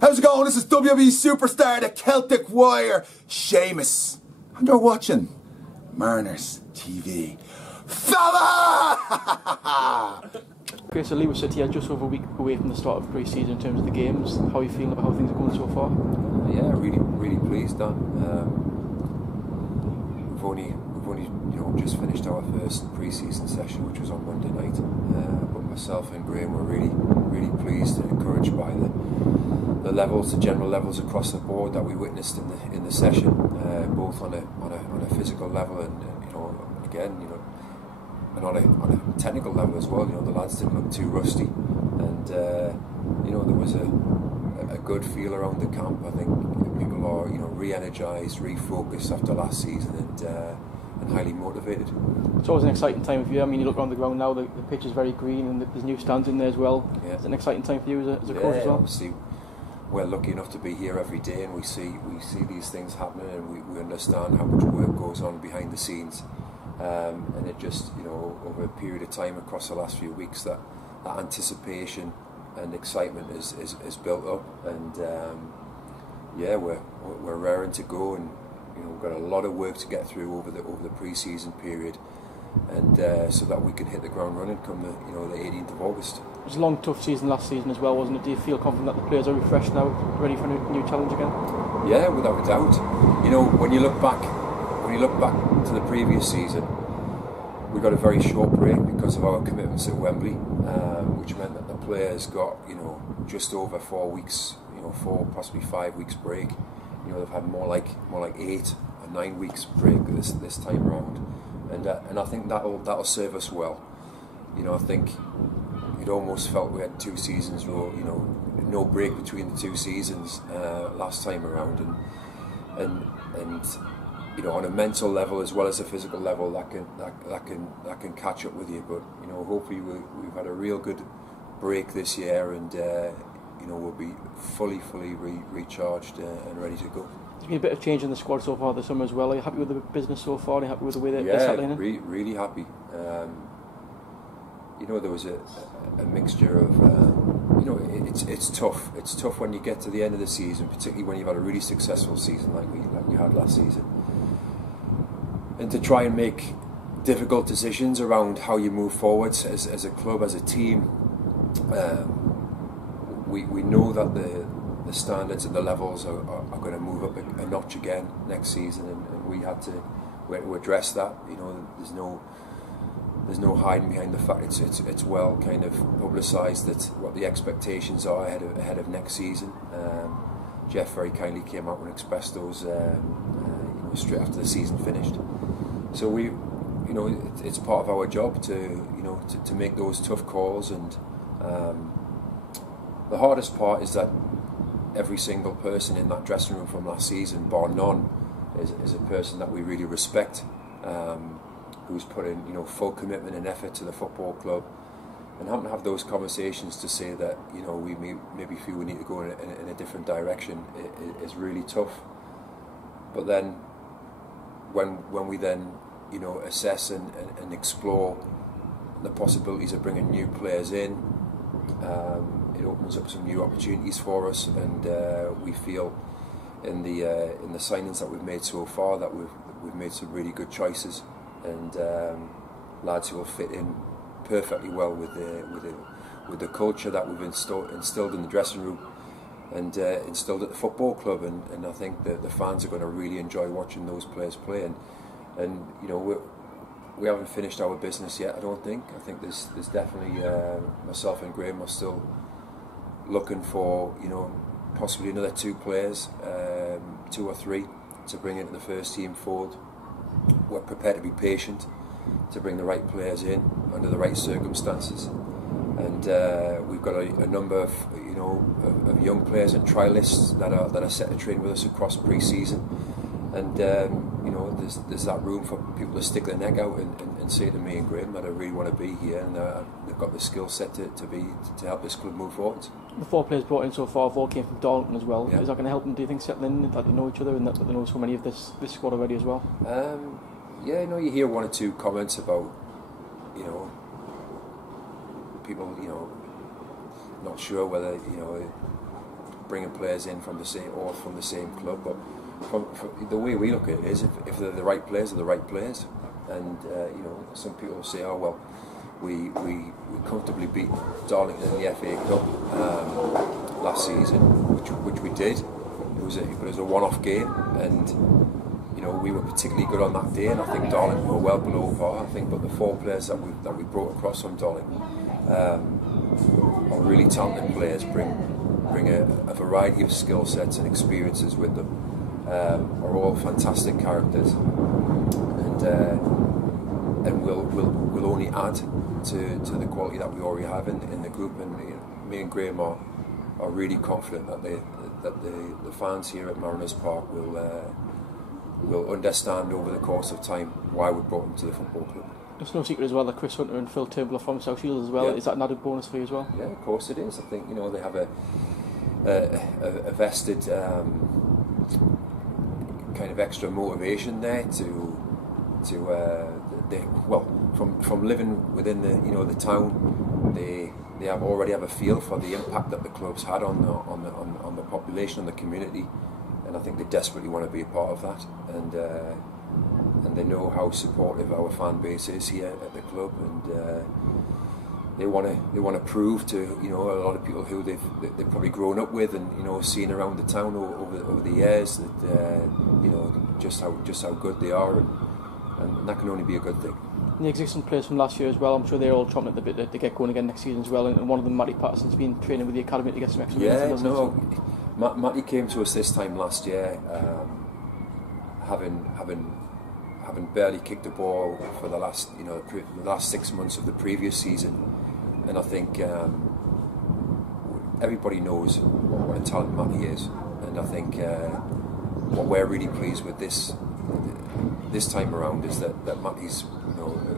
How's it going? This is WWE superstar, the Celtic Warrior, Sheamus. And you're watching Mariners TV. Fella! Okay, so Lee, we're sitting here just over a week away from the start of pre-season in terms of the games. How are you feeling about how things are going so far? Yeah, really pleased, Dan. We've only just finished our first pre-season session, which was on Monday night. But myself and Graham were really pleased and encouraged by the levels, the general levels across the board that we witnessed in the session, both on a physical level and and on a technical level as well. The lads didn't look too rusty, and there was a good feel around the camp. I think people are re-energised, refocused after last season, and highly motivated. It's always an exciting time of year. I mean, you look around the ground now, the pitch is very green, and there's new stands in there as well. Yeah. It's an exciting time for you as a coach as well. Obviously, we're lucky enough to be here every day, and we see these things happening, and we understand how much work goes on behind the scenes. And it just, over a period of time across the last few weeks, that anticipation and excitement is built up, and we're raring to go, and we've got a lot of work to get through over the pre-season period, and so that we can hit the ground running come the 18th of August. It was a long, tough season last season as well, wasn't it? Do you feel confident that the players are refreshed now, ready for a new challenge again? Yeah, without a doubt. When you look back to the previous season, we got a very short break because of our commitments at Wembley, which meant that the players got just over 4 weeks, 4 possibly 5 weeks break. They've had more like 8 or 9 weeks break this time around, and I think that'll serve us well. I think it almost felt we had 2 seasons, no break between the 2 seasons last time around, and on a mental level as well as a physical level, that can catch up with you. But hopefully we've had a real good break this year, and we'll be fully recharged and ready to go. There's been a bit of change in the squad so far this summer as well. Are you happy with the business so far? Are you happy with the way they're settling in? Yeah, really happy. There was a mixture of it's tough. It's tough when you get to the end of the season, particularly when you've had a really successful season like we had last season, and to try and make difficult decisions around how you move forwards as a club, as a team. We know that the standards and the levels are going to move up a notch again next season, and we had to address that. There's no hiding behind the fact it's well kind of publicised that what the expectations are ahead of next season. Jeff very kindly came out and expressed those straight after the season finished. So it's part of our job to make those tough calls, and the hardest part is that every single person in that dressing room from last season, bar none, is a person that we really respect. Who's put in full commitment and effort to the football club, and having to have those conversations to say that we maybe feel we need to go in a different direction is really tough. But then when we then assess and explore the possibilities of bringing new players in, it opens up some new opportunities for us, and we feel in the signings that we've made so far that we've made some really good choices, and lads who will fit in perfectly well with the culture that we've instilled in the dressing room and instilled at the football club, and I think that the fans are going to really enjoy watching those players play, and we haven't finished our business yet. I think there's definitely myself and Graham are still looking for possibly another 2 players, 2 or 3 to bring into the first team fold. We're prepared to be patient to bring the right players in under the right circumstances, and we've got a number of young players and trialists that are set to train with us across pre-season, and there's that room for people to stick their neck out and say to me and Graham that I really want to be here, and they've got the skill set to help this club move forward. The 4 players brought in so far have all came from Darlington as well. Yeah. Is that going to help them, do you think, settling in, that they know each other and that they know so many of this squad already as well? You hear 1 or 2 comments about people not sure whether bringing players in from the same club. But from the way we look at it is, if they're the right players, they're the right players. And some people say, oh well, we comfortably beat Darlington in the FA Cup last season, which we did. It was a one-off game, and we were particularly good on that day. And I think Darlington were well below par. I think, but the 4 players that we brought across from Darlington are really talented players. Bring a variety of skill sets and experiences with them. Are all fantastic characters, and will only add to the quality that we already have in the group. And me and Graham are really confident that the fans here at Mariners Park will understand over the course of time why we brought them to the football club. It's no secret as well that Chris Hunter and Phil Turnbull are from South Shields as well. Yeah. Is that an added bonus for you as well? Yeah, of course it is. I think they have a vested kind of extra motivation there from living within the town. They already have a feel for the impact that the club's had on the population, on the community, and I think they desperately want to be a part of that. And they know how supportive our fan base is here at the club, and they want to prove to a lot of people who they've probably grown up with and seen around the town over the years that just how good they are, and that can only be a good thing. And the existing players from last year as well, I'm sure they're all chomping at the bit to get going again next season as well. And one of them, Matty Patterson's been training with the academy to get some extra minutes. Matty came to us this time last year, having barely kicked a ball for the last the last 6 months of the previous season, and I think everybody knows what a talent Matty is, and I think what we're really pleased with this time around is that Matty's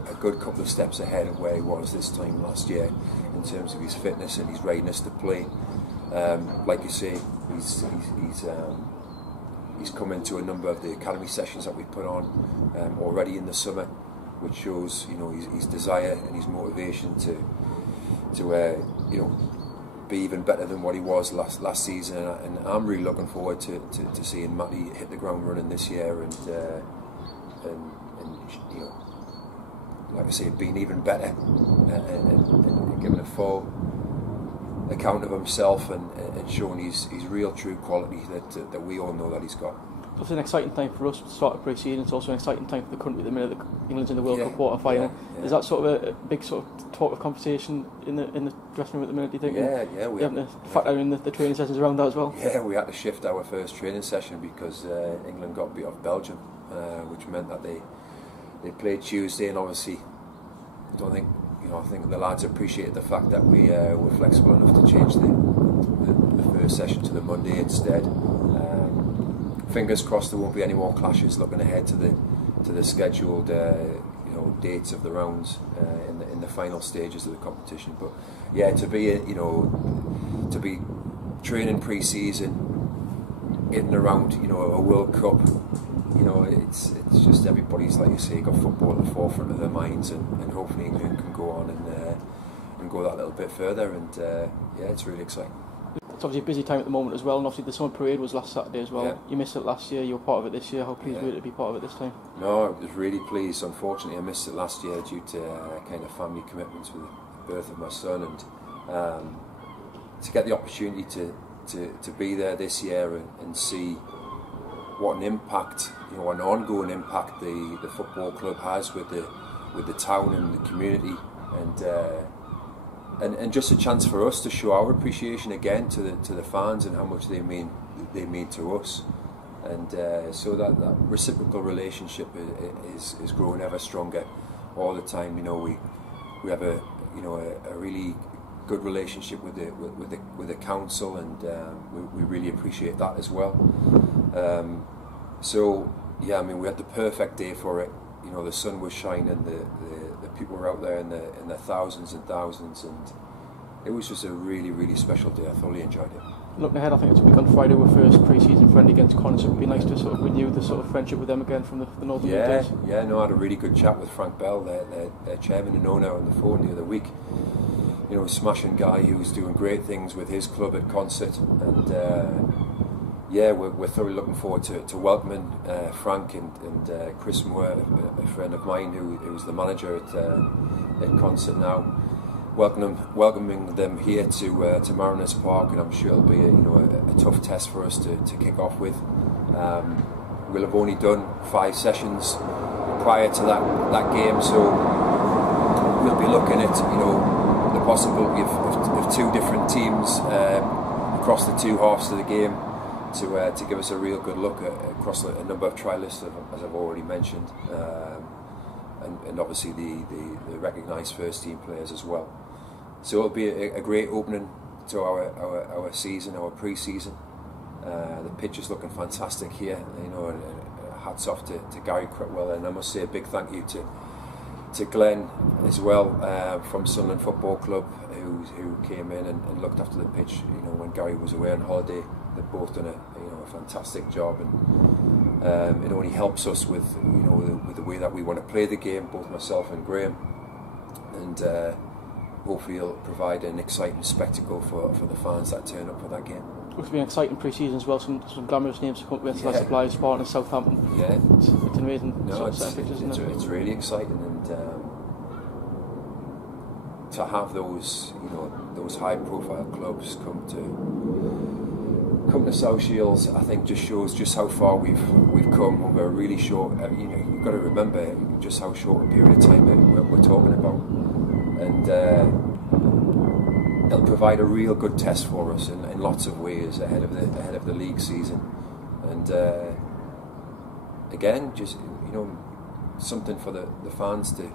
a good couple of steps ahead of where he was this time last year in terms of his fitness and his readiness to play. Like you say, he's come into a number of the academy sessions that we put on already in the summer, which shows his desire and his motivation to be even better than what he was last season. And I'm really looking forward to seeing Matty hit the ground running this year, and like I say, being even better and giving a full account of himself and showing his real true quality that we all know that he's got. It's an exciting time for us to start a pre-season. It's also an exciting time for the country at the minute. England's in the World Cup quarter final. Yeah. Is that sort of a big sort of talk of conversation in the dressing room at the minute, do you think? Yeah. We have to factor in the training sessions around that as well. Yeah, we had to shift our first training session because England got beat off Belgium, which meant that they played Tuesday, and obviously I think the lads appreciated the fact that we were flexible enough to change the first session to the Monday instead. Fingers crossed there won't be any more clashes looking ahead to the scheduled dates of the rounds in the final stages of the competition. But yeah, to be training pre-season in and around a World Cup, it's just everybody's, like you say, got football at the forefront of their minds, and hopefully England can go on and go that little bit further, and it's really exciting. It's obviously a busy time at the moment as well, and obviously the summer parade was last Saturday as well. Yeah. You missed it last year, you were part of it this year. How pleased were you to be part of it this time? No, I was really pleased. Unfortunately I missed it last year due to kind of family commitments with the birth of my son, and to get the opportunity to be there this year and see what an impact, an ongoing impact the football club has with the town and the community, and just a chance for us to show our appreciation again to the fans and how much they mean to us, and so that reciprocal relationship is growing ever stronger all the time. We have a really good relationship with the council, and we really appreciate that as well. So yeah, we had the perfect day for it. The sun was shining, the people were out there in their thousands and thousands, and it was just a really, really special day. I thoroughly enjoyed it. Looking ahead, I think it's a week on Friday, our first pre-season friendly against Connacht, so it'd be nice to sort of renew the sort of friendship with them again from the Northern days. I had a really good chat with Frank Bell, their chairman and owner, on the phone the other week, smashing guy who's doing great things with his club at Concert, and yeah, we're thoroughly looking forward to welcoming Frank and Chris Moore, a friend of mine who's the manager at Concert now. Welcoming them here to Mariners Park, and I'm sure it'll be a tough test for us to kick off with. We'll have only done 5 sessions prior to that game, so we'll be looking at the possibility of 2 different teams across the 2 halves of the game to give us a real good look across a number of trialists, as I've already mentioned, and obviously the recognised first team players as well. So it'll be a great opening to our season, our pre-season. The pitch is looking fantastic here, and hats off to Gary Critwell, and I must say a big thank you to Glenn as well from Sunderland Football Club, who came in and looked after the pitch when Gary was away on holiday. They've both done a fantastic job, and it only helps us with with the way that we want to play the game, both myself and Graham, and hopefully it'll provide an exciting spectacle for the fans that turn up for that game. It's been an exciting pre-season as well. Some glamorous names to come up with, like Supplies, Spartan, and Southampton. Yeah, it's an amazing pictures, isn't it? It's really exciting, and to have those high-profile clubs come to South Shields, I think just shows just how far we've come over a really short. You've got to remember just how short a period of time we're talking about, and it'll provide a real good test for us in lots of ways ahead of the league season, and again, just something for the fans to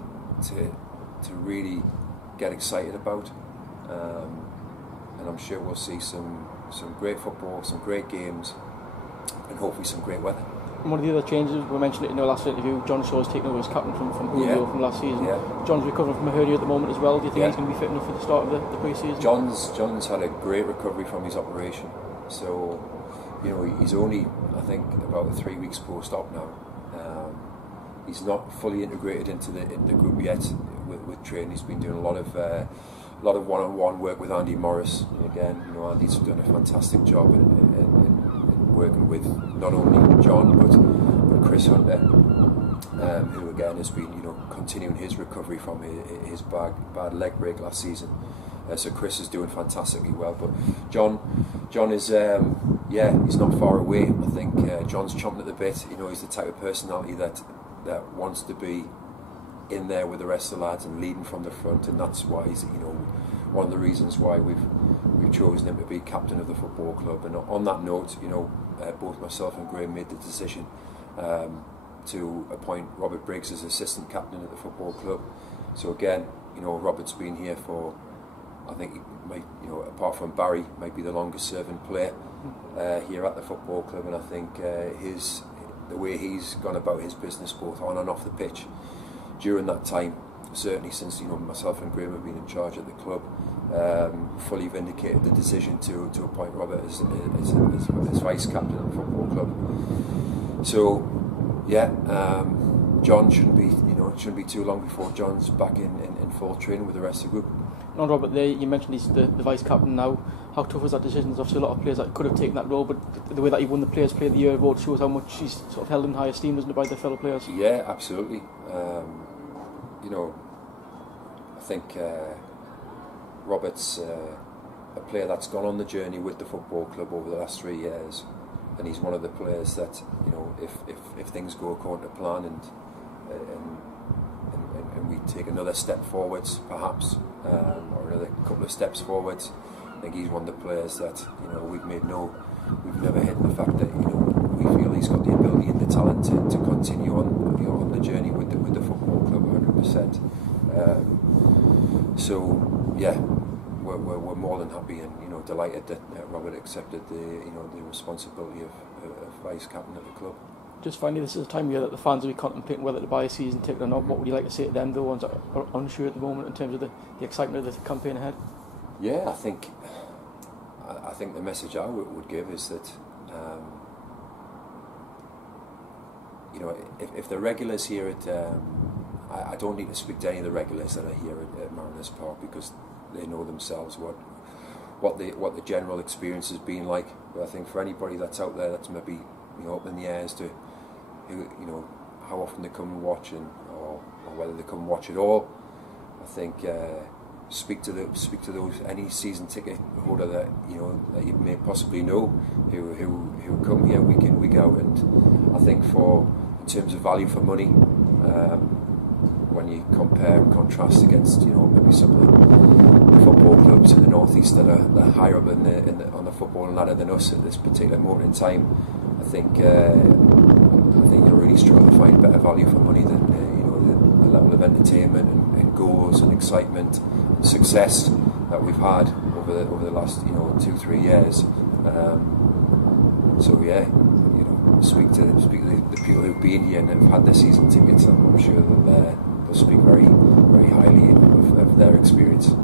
really get excited about, and I'm sure we'll see some great football, some great games, and hopefully some great weather. And one of the other changes, we mentioned it in our last interview, John Shaw's taken over as captain from Julio from last season. Yeah. John's recovering from a hernia at the moment as well. Do you think he's going to be fit enough for the start of the pre-season? John's had a great recovery from his operation, so he's only, I think, about 3 weeks post-op now. He's not fully integrated into the group yet with training. He's been doing a lot of one-on-one work with Andy Morris. Again, Andy's done a fantastic job in working with not only John but Chris Hunter, who again has been continuing his recovery from his bad leg break last season. So Chris is doing fantastically well, but John is he's not far away. I think John's chomping at the bit. He's the type of personality that wants to be in there with the rest of the lads and leading from the front, and that's why he's one of the reasons why we've chosen him to be captain of the football club. And on that note, both myself and Graham made the decision to appoint Robert Briggs as assistant captain at the football club. So again, Robert's been here for, I think he might, apart from Barry, might be the longest serving player here at the football club, and I think the way he's gone about his business both on and off the pitch during that time, certainly since myself and Graham have been in charge at the club, fully vindicated the decision to appoint Robert as vice captain of the football club. So yeah, John shouldn't be too long before John's back in full training with the rest of the group. No, Robert, you mentioned he's the vice captain now. How tough was that decision? There's obviously a lot of players that could have taken that role, but the way that he won the Players' Player of the Year award shows how much he's sort of held in high esteem, doesn't it, by their fellow players? Yeah, absolutely. I think Robert's a player that's gone on the journey with the football club over the last 3 years, and he's one of the players that if things go according to plan and we take another step forwards, perhaps, or another couple of steps forwards, I think he's one of the players that we've never hidden the fact that we feel he's got the ability and the talent to continue on the journey with the football club 100%. So yeah, we're more than happy and delighted that Robert accepted the responsibility of vice captain of the club. Just finally, this is a time of year that the fans will be contemplating whether to buy a season ticket or not. What would you like to say to them, the ones that are unsure at the moment, in terms of the excitement of the campaign ahead? Yeah, I think the message I would give is that if the regulars here at I don't need to speak to any of the regulars that are here at Mariners Park, because they know themselves what the general experience has been like. But I think for anybody that's out there that's maybe up in the air as to who, how often they come and watch or whether they come and watch at all, I think speak to those any season ticket holder that that you may possibly know who come here week in, week out. And I think in terms of value for money, when you compare and contrast against maybe some of the football clubs in the northeast that are higher up on the football ladder than us at this particular moment in time, I think you'll really struggle to find better value for money than the level of entertainment and goals and excitement and success that we've had over the last 2-3 years. So yeah, speak to the people who've been here and have had their season tickets. I'm sure that they'll speak very, very highly of their experience.